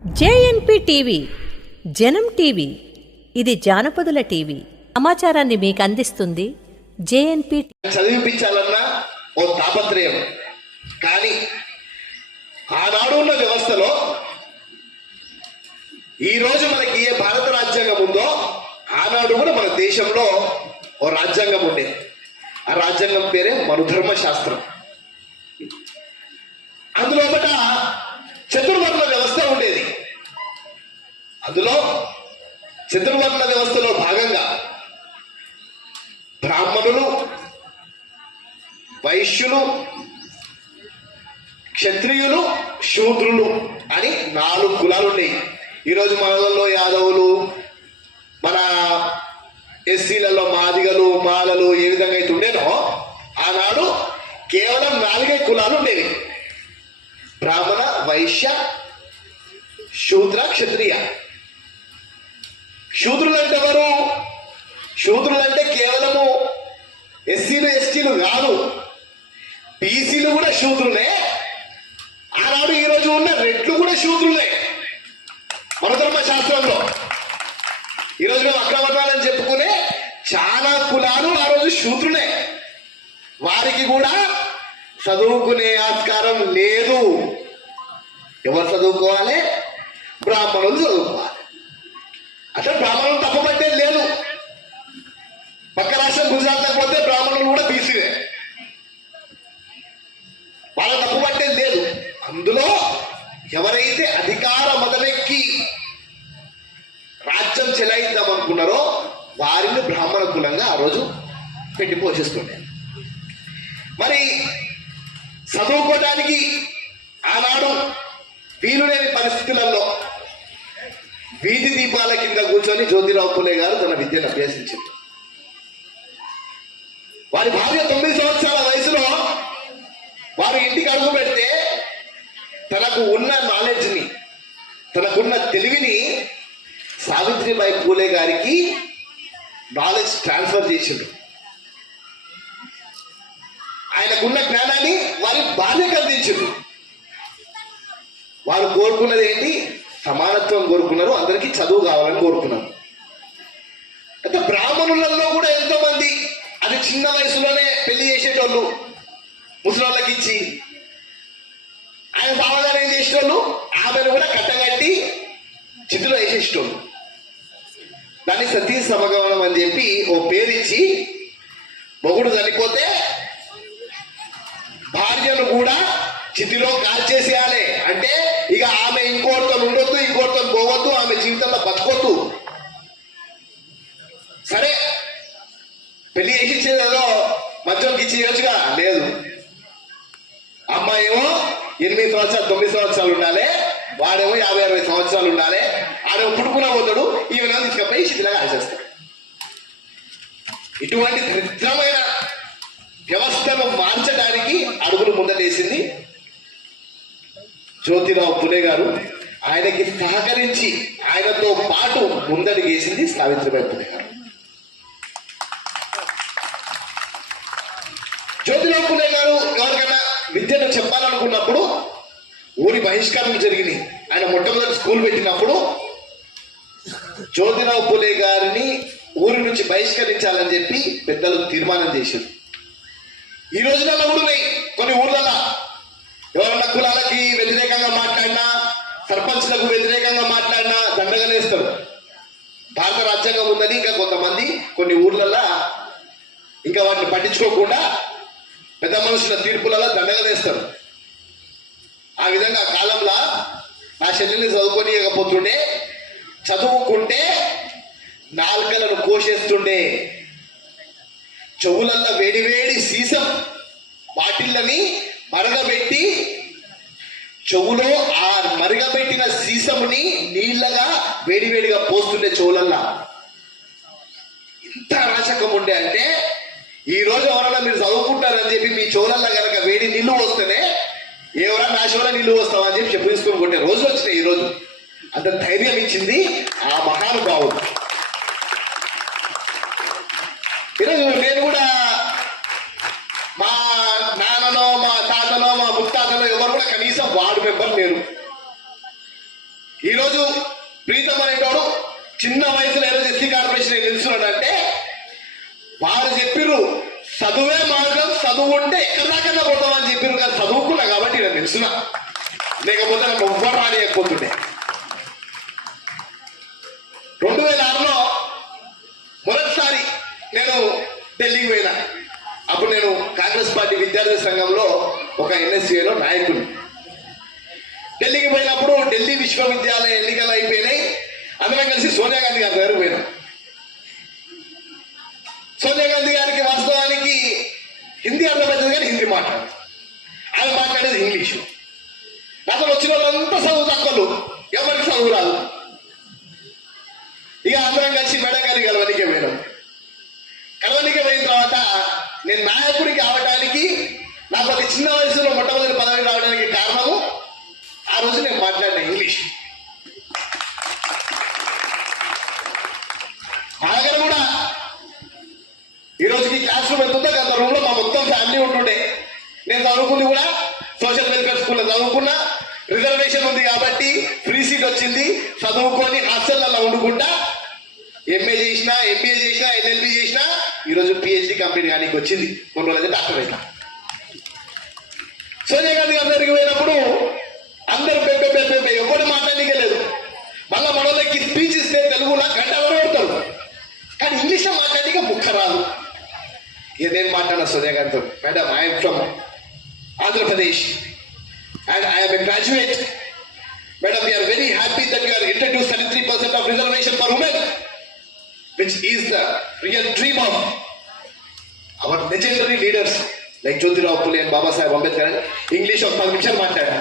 JNP TV జనం TV ఇది జానపదుల TV. సమాచారాన్ని మీకు అందిస్తుంది జేఎన్పి చదివిపించాలన్నా ఓ తాపత్రయం. కానీ ఆనాడు ఉన్న వ్యవస్థలో ఈ రోజు మనకి ఏ భారత రాజ్యాంగం ఉందో ఆనాడు కూడా మన దేశంలో ఓ రాజ్యాంగం ఉండేది ఆ రాజ్యాంగం పేరే మనుధర్మ శాస్త్రం అందులో ఒకట చతుర్వర్ణ వ్యవస్థ ఉండేది అందులో చతుర్వర్ణ వ్యవస్థలో భాగంగా బ్రాహ్మణులు వైశ్యులు క్షత్రియులు శూద్రులు అని నాలుగు కులాలు ఉన్నాయి. ఈరోజు మనలో యాదవులు మన ఎస్సీలలో మాదిగలు మాలలు ఏ విధంగా అయితే ఉండేనో ఆనాడు కేవలం నాలుగే కులాలు ఉండేవి. బ్రాహ్మణ వైశ్య శూద్ర క్షత్రియ. శూద్రులు అంటే ఎవరు? శూద్రులు అంటే కేవలము ఎస్సీలు ఎస్టీలు కాదు. బీసీలు కూడా శూద్రులే. ఆనాడు ఈ రోజు ఉన్న రెట్లు కూడా శూద్రులే. మరుధర్మ శాస్త్రంలో. ఈరోజు మేము అగ్రవర్ణాలని చెప్పుకునే చాలా కులాలు ఆ రోజు శూద్రులే. వారికి కూడా చదువుకునే ఆస్కారం లేదు. ఎవరు చదువుకోవాలి? బ్రాహ్మణులు చదువుకోవాలి. అసలు అనుకూలంగా ఆ రోజు పెట్టి పోషిస్తుండే. మరి చదువుకోవడానికి ఆనాడు వీలు లేని పరిస్థితులలో వీధి దీపాల కింద కూర్చొని జ్యోతిరావు పులే గారు తన విద్యను అభ్యసించారు. వారి భార్య తొమ్మిది సంవత్సరాల వయసులో వారు ఇంటికి అడుగు పెడితే తనకు ఉన్న నాలెడ్జ్ని తనకున్న తెలివిని సావిత్రిబాయి పూలే గారికి నాలెడ్జ్ ట్రాన్స్ఫర్ చేసిండు. ఆయనకున్న జ్ఞానాన్ని వారి భార్యకు అందించిండు వారు కోరుకున్నది ఏంటి? సమానత్వం కోరుకున్నారు అందరికీ చదువు కావాలని కోరుకున్నారు. అయితే బ్రాహ్మణులలో కూడా ఎంతో మంది అది చిన్న వయసులోనే పెళ్ళి చేసేటోళ్ళు ముసలోళ్ళకి ఇచ్చి ఆయన సావధానం ఏం చేసేటోళ్ళు? ఆమెను కూడా కట్టగట్టి చిత్తులో వేసేసేటోళ్ళు. దాన్ని సతీ సమగమనం అని చెప్పి ఓ పేరు ఇచ్చి మొగుడు చనిపోతే భార్యను కూడా చితిలో కాల్చేసేయాలి అంటే ఇక ఆమె ఇంకోటితో ఉండొద్దు ఇంకోటితో పోవద్దు ఆమె జీవితంలో బతకొద్దు. సరే పెళ్ళి చేసి ఏదో మధ్యలోకి ఇచ్చి లేదు. అమ్మాయేమో ఎనిమిది సంవత్సరాలు తొమ్మిది సంవత్సరాలు ఉండాలి వాడేమో యాభై అరవై సంవత్సరాలు ఉండాలి ఆయన పుట్టుకున్న పోతాడు ఈమె తీసుకపోయి శిథిలాగా ఆశిస్తాడు. ఇటువంటి దరిద్రమైన వ్యవస్థను మార్చడానికి అడుగులు ముందటేసింది జ్యోతిరావు పులే గారు. ఆయనకి సహకరించి ఆయనతో పాటు ముందడిగేసింది సావిత్రిబాయి పులే గారు. జ్యోతిరావు పులే గారు ఎవరికైనా విద్యను చెప్పాలనుకున్నప్పుడు ఊరి బహిష్కరణ జరిగింది ఆయన మొట్టమొదటి స్కూల్ పెట్టినప్పుడు జ్యోతిరావు పులే గారిని ఊరి నుంచి బహిష్కరించాలని చెప్పి పెద్దలు తీర్మానం చేశారు. ఈ రోజులలో కూడా ఉన్నాయి కొన్ని ఊర్లలో. ఎవరన్నా కులాలకి వ్యతిరేకంగా మాట్లాడినా సర్పంచ్లకు వ్యతిరేకంగా మాట్లాడినా దండగలేస్తారు భారత రాజ్యాంగం ఉందని ఇంకా కొంతమంది కొన్ని ఊర్లల్లో ఇంకా వాటిని పట్టించుకోకుండా పెద్ద మనుషుల తీర్పులలో దండగనేస్తారు ఆ విధంగా ఆ కాలంలో నా చెల్లెల్ని చదువుకోనియకపోతుండే చదువుకుంటే నాలుకలను కోసేస్తుండే. చెవులల్లో వేడివేడి సీసం బాటిళ్ళని మరగబెట్టి చెవులో ఆ మరగబెట్టిన సీసముని నీళ్ళగా వేడివేడిగా పోస్తుండే చెవులల్లా. ఇంత అరాచకం ఉండే అంటే ఈ రోజు ఎవరన్నా మీరు చదువుకుంటారని చెప్పి మీ చెవులల్లో కనుక వేడి నీళ్ళు వస్తేనే ఎవరన్నా నా చెవుల నీళ్ళు వస్తామని చెప్పి చెప్పు తీసుకొని కొట్టే రోజులు వచ్చినాయి ఈ రోజు. అంత ధైర్యం ఇచ్చింది ఆ మహానుభావుడు. ఈరోజు నేను కూడా మా నాన్ననో మా తాతనో మా ముత్తాతనో ఎవరు కూడా కనీసం వార్డు మెంబర్ లేరు. ఈరోజు ప్రీతం అనేటోడు చిన్న వయసులో ఈరోజు ఎస్సీ కార్పొరేషన్ నిలుస్తున్నాడంటే వారు చెప్పిర్రు చదువే మార్గం చదువు ఉంటే ఎక్కడ దాకా పోతామని చెప్పిర్రు. కానీ చదువుకున్నా కాబట్టి నేను తెలుసునా. లేకపోతే నాకు ఎవ్వరు రానియకపోతుండే. ఎన్ఎస్సీలో నాయకుడు ఢిల్లీకి పోయినప్పుడు ఢిల్లీ విశ్వవిద్యాలయ ఎన్నికలు అయిపోయినాయి. అందరం కలిసి సోనియా గాంధీ గారి దగ్గర పోయినాం. సోనియా గాంధీ గారికి వాస్తవానికి హిందీ అర్థమవుతుంది కానీ హిందీ మాట్లాడు ఆయన మాట్లాడేది ఇంగ్లీషు. అసలు వచ్చిన వాళ్ళంతా చదువు తక్కువలు. ఎవరికి చదువు రాదు. ఇక అందరం కలిసి మేడం గారి కలవనికే పోయినాం. కలవనికే పోయిన తర్వాత నేను నాయకుడికి కావడానికి నాకు ఒక చిన్న వయసులో మొట్టమొదటి పదవి రావడానికి కారణము ఆ రోజు నేను మాట్లాడిన ఇంగ్లీష్. మా దగ్గర కూడా ఈ రోజుకి క్లాస్ రూమ్ ఎంత ఉందో గత రూమ్లో మా మొత్తం ఫ్యామిలీ ఉంటుండే. నేను చదువుకుంది కూడా సోషల్ వెల్ఫేర్ స్కూల్లో చదువుకున్నా. రిజర్వేషన్ ఉంది కాబట్టి ఫ్రీ సీట్ వచ్చింది. చదువుకొని హాస్టల్లో ఉండుకుంటా. ఎంఏ చేసినా ఎంబీఏ చేసినా ఎల్ఎల్బి చేసినా ఈరోజు పిహెచ్డి కంప్లీట్ కానీ వచ్చింది. కొన్ని రోజులైతే డాక్టర్ అయినా సోనియా గాంధీ గారి దగ్గరికి పోయినప్పుడు అందరూ పెద్ద పెద్ద ఎవరు మాట్లాడనికే లేదు మళ్ళా మనోళ్ళకి స్పీచ్ ఇస్తే తెలుగులో గంట ఎవరు పెడతారు కానీ ఇంగ్లీష్లో మాట్లాడిగా ముక్క రాదు. ఏదేం మాట్లాడిన సోనియా గారితో madam I'm from Andhra Pradesh and I'm a graduate madam we are very happy that you are introduce thirty three percent of reservation for women which is the real dream of our legendary leaders like Jyotirao Phule and Babasaheb Ambedkar English ఒక పది నిమిషాలు మాట్లాడా